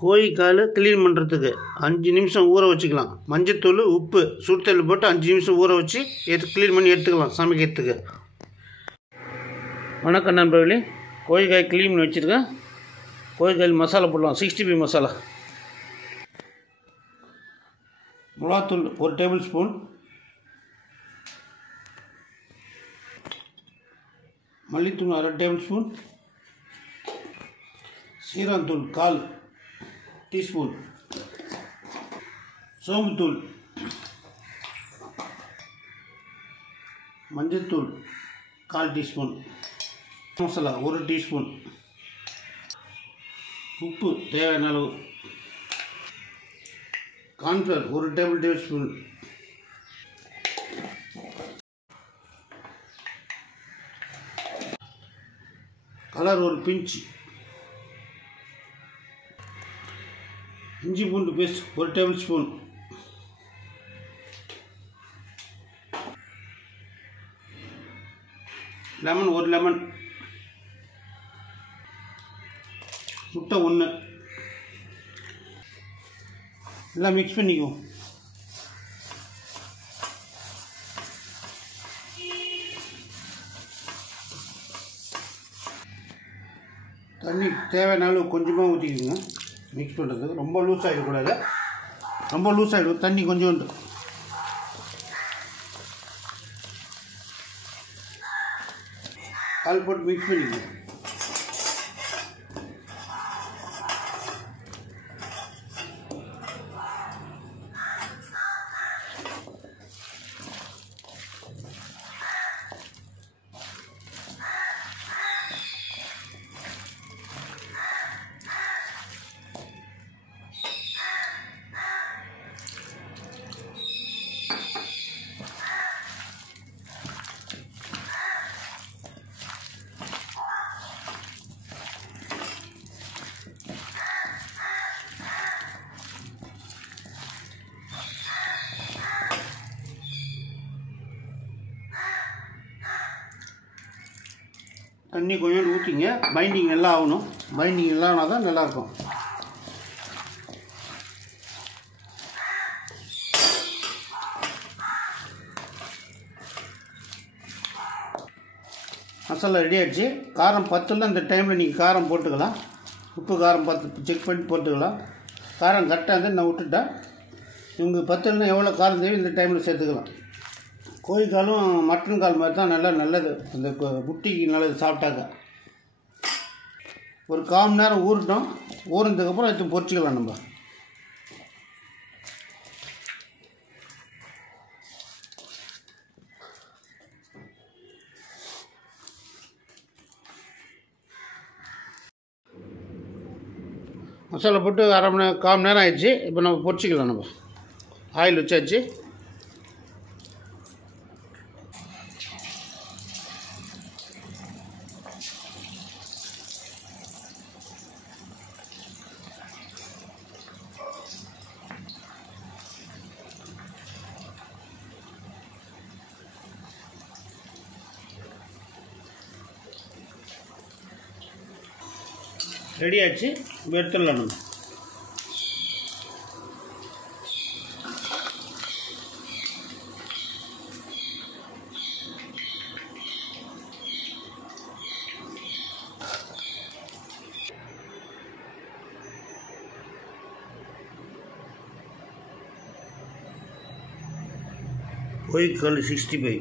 கோழிக்கால் clean பண்ணுறதுக்கு 5 நிமிஷம் ஊற வச்சுக்கலாம். மஞ்சத்தூள், உப்பு, சுடுதண்ணி போட்டு 5 நிமிஷம் ஊற வச்சு க்ளீன் பண்ணி எடுத்துக்கலாம் சமைக்கிறதுக்கு. வணக்கம் நண்பர்களே, கோழிக்காய் க்ளீன் பண்ணி வச்சுருக்கேன். கோழிக்காயில் மசாலா போடலாம். 65 மசாலா. மிளகாத்தூள் 1 டேபிள் ஸ்பூன், மல்லித்தூள் 1/2 டேபிள் ஸ்பூன், சீரகத்தூள் 1/4 டீஸ்பூன், சோம்புத்தூள், மஞ்சத்தூள் 1/4 டீஸ்பூன், மசாலா 1 டீஸ்பூன், உப்பு தேவையான அளவு, cornflour 1 tablespoon, colour 1 pinch, இஞ்சி பூண்டு paste 1 tablespoon, lemon 1 lemon, முட்டை 1, எல்லாம் மிக்ஸ் பண்ணிக்குவோம். தண்ணி தேவையான அளவு கொஞ்சமாக ஊற்றிக்குங்க. மிக்ஸ் பண்ணுறதுக்கு ரொம்ப லூஸ் ஆகிடக்கூடாது. ரொம்ப லூஸ் ஆகிடும். தண்ணி கொஞ்சோண்டு பால் போட்டு மிக்ஸ் பண்ணிக்குங்க. தண்ணி கொஞ்சம் ஊற்றிங்க. பைண்டிங் நல்லா ஆகணும். பைண்டிங் நல்லா ஆனால் தான் நல்லாயிருக்கும். மசாலா ரெடி ஆகிடுச்சு. காரம் 10ல் இந்த டைமில் நீங்கள் காரம் போட்டுக்கலாம். உப்பு காரம் 10 செக் பண்ணி போட்டுக்கலாம். காரம் கரெக்டாக இருந்து நான் விட்டுட்டேன். உங்களுக்கு 10ல்னா எவ்வளோ காரம் தேவை இந்த டைமில் சேர்த்துக்கலாம். கோழிக்காலும் மட்டன் கால் மாதிரி தான் நல்லது. அந்த குட்டிக்கு நல்லது சாப்பிட்டாக்க. ஒரு 1/4 மணி நேரம் ஊறட்டும். ஊறினதுக்கப்புறம் எடுத்து பொரிச்சிக்கலாம். நம்ம மசாலா போட்டு 1/2 மணி நேரம் ஆயிடுச்சு. இப்போ நம்ம பொரிச்சிக்கலாம். நம்ம ஆயில் வச்சாச்சு. ரெடி ஆகிடுச்சு. இப்போ எடுத்துடலாம். நம்ம கோழிக்கால் 65